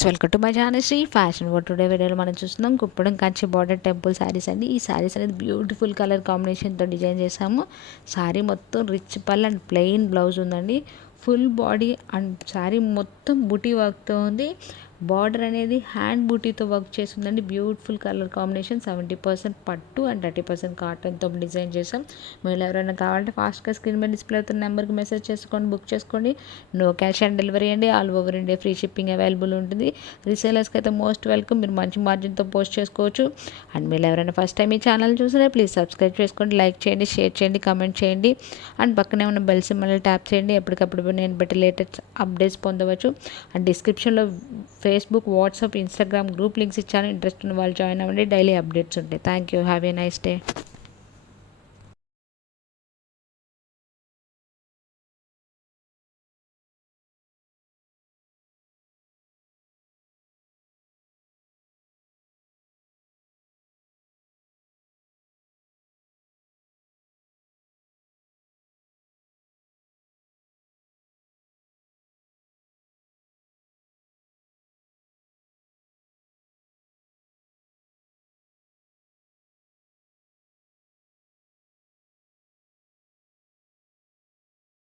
Welcome to my channel Sri fashion world. Today వీడియోలో మనం చూస్తున్నాం Kuppadam Kanchi border temple saris అండి. ఈ శారీస్ అనేది బ్యూటిఫుల్ కలర్ కాంబినేషన్తో డిజైన్ చేసాము. శారీ మొత్తం రిచ్ పల్ అండ్ ప్లెయిన్ బ్లౌజ్ ఉందండి. ఫుల్ బాడీ అండ్ శారీ మొత్తం బూటీ వర్క్తో ఉంది. బార్డర్ అనేది హ్యాండ్ బూటీతో వర్క్ చేస్తుందండి. Beautiful colour combination. 70% పట్టు అండ్ 30% కాటన్తో డిజైన్ చేసాం. మీరు ఎవరైనా కావాలంటే ఫాస్ట్గా స్క్రీన్ మీద డిస్ప్లే అవుతున్న నెంబర్కి మెసేజ్ చేసుకోండి, బుక్ చేసుకోండి. నో క్యాష్ ఆన్ డెలివరీ అండి. All over India free shipping available ఉంటుంది. రీసేలర్స్కి అయితే మోస్ట్ వెల్కమ్. మీరు మంచి మార్జిన్తో పోస్ట్ చేసుకోవచ్చు. అండ్ మీరు ఎవరైనా ఫస్ట్ టైం ఈ ఛానల్ చూసినా ప్లీజ్ సబ్స్క్రైబ్ చేసుకోండి, లైక్ చేయండి, షేర్ చేయండి, కామెంట్ చేయండి. అండ్ పక్కనే ఉన్న బెల్ సింబల్ ట్యాప్ చేయండి. ఎప్పటికప్పుడు నేను బట్టి లేటెస్ట్ అప్డేట్స్ పొందవచ్చు. అండ్ డిస్క్రిప్షన్లో Facebook, WhatsApp, Instagram group links ఇచ్చాను. ఇంట్రెస్ట్ ఉన్న వాళ్ళు జాయిన్ అవ్వండి. డైలీ అప్డేట్స్ ఉంటాయి. Thank you. Have a nice day.